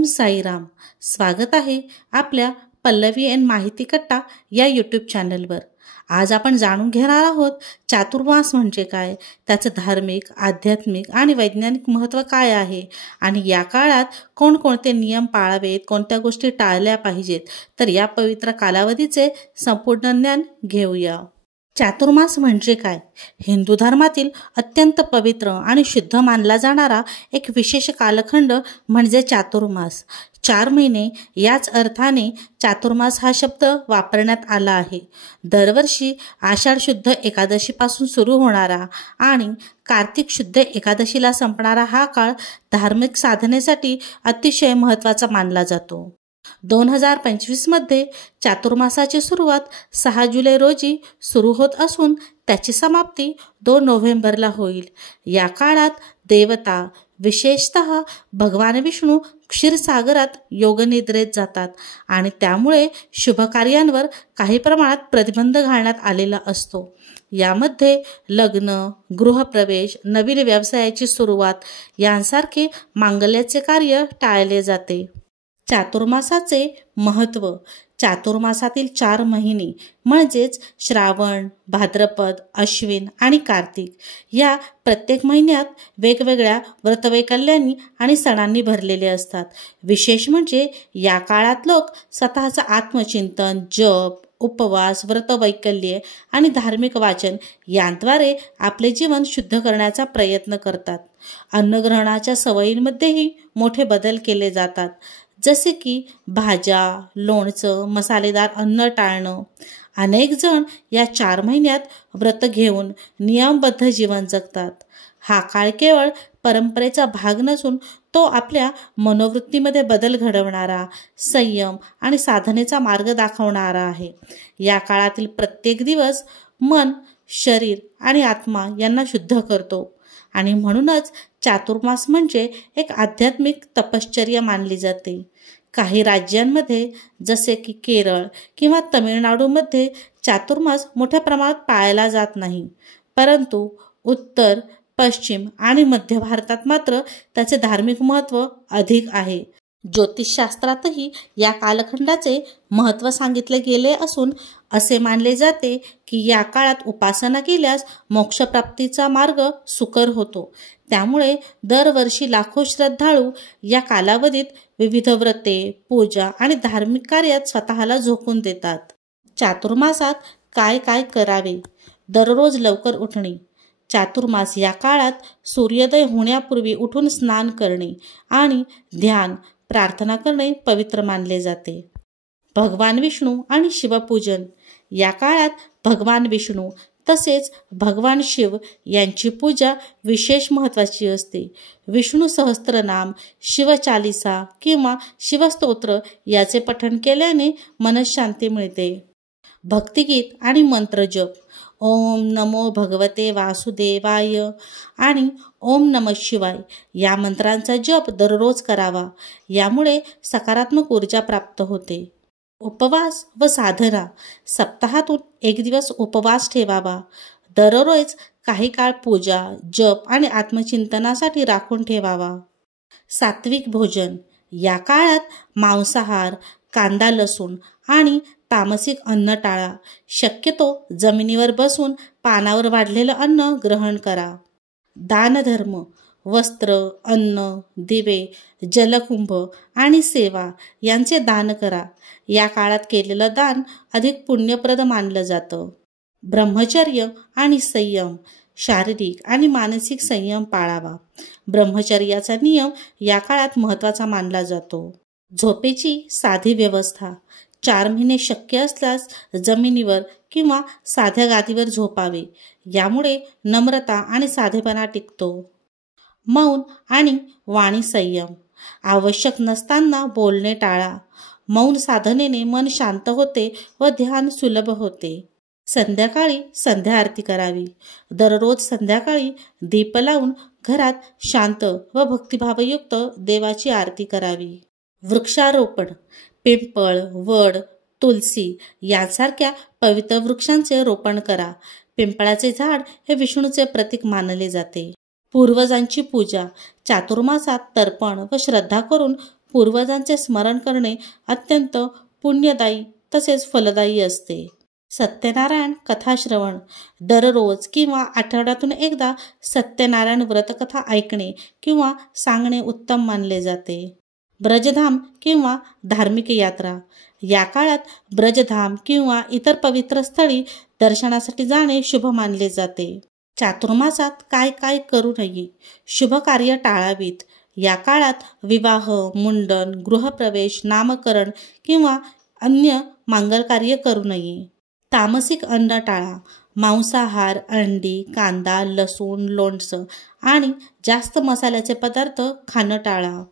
ओम साईराम। स्वागत आहे आपल्या पल्लवी एन माहिती कट्टा या यूट्यूब चॅनलवर। आज आपण जाणून घेणार आहोत चातुर्मास म्हणजे काय, त्याचं धार्मिक, आध्यात्मिक आणि वैज्ञानिक महत्त्व काय आहे आणि या काळात कोणकोणते नियम पाळावेत, कोणत्या गोष्टी टाळल्या पाहिजेत। तर या पवित्र कालावधीचे संपूर्ण ज्ञान घेऊया। चातुर्मास म्हणजे काय? हिंदू धर्मातील अत्यंत पवित्र आणि शुद्ध मानला जाणारा एक विशेष कालखंड म्हणजे चातुर्मास। 4 महिने याच अर्थाने चातुर्मास हा शब्द वापरण्यात आला आहे। दरवर्षी आषाढ शुद्ध एकादशीपासून सुरू होणारा आणि कार्तिक शुद्ध एकादशीला संपणारा हा काळ धार्मिक साधनेसाठी अतिशय महत्त्वाचा मानला जातो। 2025 मध्ये चातुर्मासाची सुरुवात 6 जुलै रोजी सुरू होत असून त्याची समाप्ती 2 नोव्हेंबरला होईल। या काळात देवता, विशेषतः भगवान विष्णू क्षीरसागरात योगनिद्रेत जातात आणि त्यामुळे शुभ कार्यांवर काही प्रमाणात प्रतिबंध घालण्यात आलेला असतो। यामध्ये लग्न, गृहप्रवेश, नवीन व्यवसायाची सुरुवात यांसारखे मांगल्याचे कार्य टाळले जाते। चातुर्मासाचे महत्त्व। चातुर्मासातील 4 महिने म्हणजेच श्रावण, भाद्रपद, अश्विन आणि कार्तिक या प्रत्येक महिन्यात वेगवेगळ्या व्रतवैकल्यांनी आणि सणांनी भरलेले असतात। विशेष म्हणजे या काळात लोक स्वतःचं आत्मचिंतन, जप, उपवास, व्रतवैकल्ये आणि धार्मिक वाचन यांद्वारे आपले जीवन शुद्ध करण्याचा प्रयत्न करतात। अन्नग्रहणाच्या सवयींमध्येही मोठे बदल केले जातात, जसे की भाज्या, लोणचं, मसालेदार अन्न टाळणं। अनेक जण या 4 महिन्यात व्रत घेऊन नियमबद्ध जीवन जगतात। हा काळ केवळ परंपरेचा भाग नसून तो आपल्या मनोवृत्तीमध्ये बदल घडवणारा, संयम आणि साधनेचा मार्ग दाखवणारा आहे। या काळातील प्रत्येक दिवस मन, शरीर आणि आत्मा यांना शुद्ध करतो आणि म्हणूनच चातुर्मास म्हणजे एक आध्यात्मिक तपश्चर्या मानली जाते। काही राज्यांमध्ये जसे की केरळ किंवा तमिळनाडूमध्ये चातुर्मास मोठ्या प्रमाणात पाळला जात नाही, परंतु उत्तर, पश्चिम आणि मध्य भारतात मात्र त्याचे धार्मिक महत्त्व अधिक आहे। ज्योतिषशास्त्रातही या कालखंडाचे महत्त्व सांगितले गेले असून असे मानले जाते की या काळात उपासना केल्यास मोक्षप्राप्तीचा मार्ग सुकर होतो। त्यामुळे दरवर्षी लाखो श्रद्धाळू या कालावधीत विविध व्रते, पूजा आणि धार्मिक कार्यात स्वतःला झोकून देतात। चातुर्मासात काय काय करावे? दररोज लवकर उठणे। चातुर्मास या काळात सूर्योदय होण्यापूर्वी उठून स्नान करणे आणि ध्यान, प्रार्थना करणे पवित्र मानले जाते। भगवान विष्णू आणि शिवपूजन। या काळात भगवान विष्णू तसेच भगवान शिव यांची पूजा विशेष महत्त्वाची असते। विष्णू सहस्त्रनाम, शिवचालिसा किंवा शिवस्तोत्र याचे पठण केल्याने मनःशांती मिळते। भक्तिगीत आणि मंत्रजप। ओम नमो भगवते वासुदेवाय आणि ओम नमः शिवाय या मंत्रांचा जप दररोज करावा। यामुळे सकारात्मक ऊर्जा प्राप्त होते। उपवास व साधना। सप्ताहातून 1 दिवस उपवास ठेवावा। दररोज काही काळ पूजा, जप आणि आत्मचिंतनासाठी राखून ठेवावा। सात्विक भोजन। या काळात मांसाहार, कांदा, लसूण आणि तामसिक अन्न टाळा। शक्यतो जमिनीवर बसून पानावर वाढलेलं अन्न ग्रहण करा। दानधर्म। वस्त्र, अन्न, दिवे, जलकुंभ आणि सेवा यांचे दान करा। या काळात केलेलं दान अधिक पुण्यप्रद मानलं जातं। ब्रह्मचर्य आणि संयम। शारीरिक आणि मानसिक संयम पाळावा। ब्रह्मचर्याचा नियम या काळात महत्त्वाचा मानला जातो। झोपेची साधी व्यवस्था। 4 महिने शक्य असल्यास जमिनीवर किंवा साध्या गादीवर झोपावे। यामुळे नम्रता आणि साधेपणा टिकतो। मौन आणि वाणी संयम। आवश्यक नसताना बोलणे टाळा। मौन साधनेने मन शांत होते व ध्यान सुलभ होते। संध्याकाळी संध्या आरती करावी। दररोज संध्याकाळी दीप लावून घरात शांत व भक्तिभावयुक्त देवाची आरती करावी। वृक्षारोपण। पिंपळ, वड, तुलसी यांसारख्या पवित्र वृक्षांचे रोपण करा। पिंपळाचे झाड हे विष्णूचे प्रतीक मानले जाते। पूर्वजांची पूजा। चातुर्मासात तर्पण व श्रद्धा करून पूर्वजांचे स्मरण करणे अत्यंत पुण्यदायी तसेच फलदायी असते. सत्यनारायण कथाश्रवण दररोज किंवा आठवड्यातून एकदा सत्यनारायण व्रतकथा ऐकणे किंवा सांगणे उत्तम मानले जाते. ब्रजधाम किंवा धार्मिक यात्रा या काळात ब्रजधाम किंवा इतर पवित्र स्थळी दर्शनासाठी जाणे शुभ मानले जाते. चातुर्मासात काय काय करू नये. शुभ कार्य टाळावीत. या काळात विवाह, मुंडन, गृहप्रवेश, नामकरण किंवा अन्य मांगल कार्य करू नये. तामसिक अन्न टाळा. मांसाहार, अंडी, कांदा, लसूण, लोणचं आणि जास्त मसाल्याचे पदार्थ खाणं टाळा.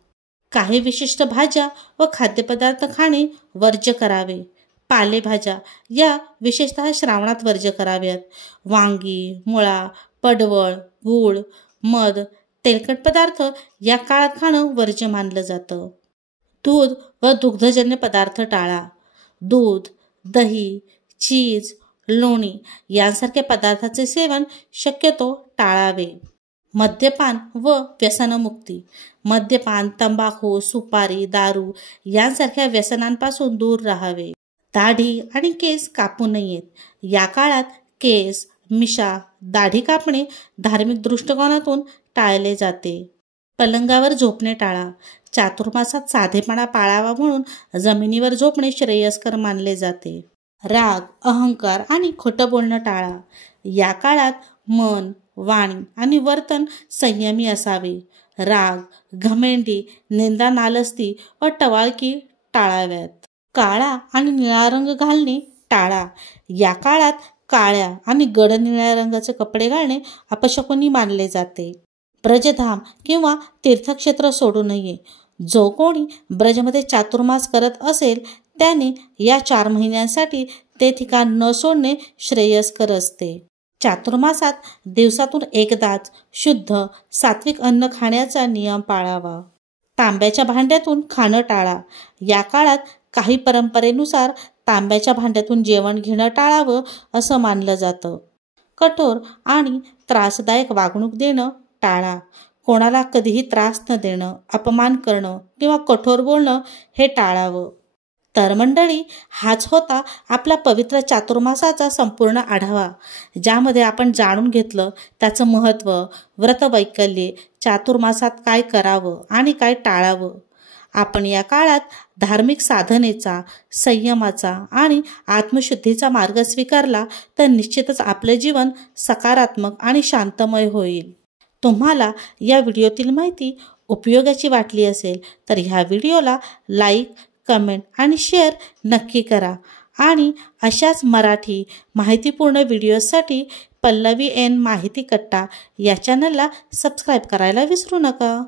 काही विशिष्ट भाज्या व खाद्यपदार्थ खाणे वर्ज्य करावे. पालेभाज्या या विशेषतः श्रावणात वर्ज्य कराव्यात. वांगी, मुळा, पडवळ, गूळ, मध, तेलकट पदार्थ या काळात खाणं वर्ज्य मानलं जातं. दूध व दुग्धजन्य पदार्थ टाळा. दूध, दही, चीज, लोणी यांसारख्या पदार्थाचे सेवन शक्यतो टाळावे. मद्यपान व व्यसनमुक्ती. मद्यपान, तंबाखू, सुपारी, दारू यांसारख्या व्यसनांपासून दूर राहावे. दाढी आणि केस कापू नयेत. या काळात केस, मिशा, दाढी कापणे धार्मिक दृष्टिकोनातून टाळले जाते. पलंगावर झोपणे टाळा. चातुर्मासात साधेपणा पाळावा म्हणून जमिनीवर झोपणे श्रेयस्कर मानले जाते. राग, अहंकार आणि खोटं बोलणं टाळा. या काळात मन, वाणी आणि वर्तन संयमी असावे. राग, घमेंडी, निंदा, नालस्ती व टवाळकी टाळाव्यात. काळा आणि निळा रंग घालणे टाळा. या काळात काळ्या आणि गड निळ्या रंगाचे कपडे घालणे अपशकुनी मानले जाते. ब्रजधाम किंवा तीर्थक्षेत्र सोडू नये. जो कोणी ब्रजमध्ये चातुर्मास करत असेल त्याने या 4 महिन्यांसाठी ते ठिकाण न सोडणे श्रेयस्कर असते. चातुर्मासात दिवसातून एकदाच शुद्ध सात्विक अन्न खाण्याचा नियम पाळावा. तांब्याच्या भांड्यातून खाणं टाळा. या काळात काही परंपरेनुसार तांब्याच्या भांड्यातून जेवण घेणं टाळावं असं मानलं जातं. कठोर आणि त्रासदायक वागणूक देणं टाळा. कोणाला कधीही त्रास न देणं, अपमान करणं किंवा कठोर बोलणं हे टाळावं. तर मंडळी, हाच होता आपला पवित्र चातुर्मासाचा संपूर्ण आढावा, ज्यामध्ये आपण जाणून घेतलं त्याचं महत्त्व, व्रतवैकल्ये, चातुर्मासात काय करावं आणि काय टाळावं. आपण या काळात धार्मिक साधनेचा, संयमाचा आणि आत्मशुद्धीचा मार्ग स्वीकारला तर निश्चितच आपलं जीवन सकारात्मक आणि शांतमय होईल. तुम्हाला या व्हिडिओतील माहिती उपयोगाची वाटली असेल तर ह्या व्हिडिओला लाईक, कमेंट आणि शेअर नक्की करा आणि अशाच मराठी माहितीपूर्ण व्हिडिओसाठी पल्लवी एन माहिती कट्टा या चॅनलला सबस्क्राईब करायला विसरू नका.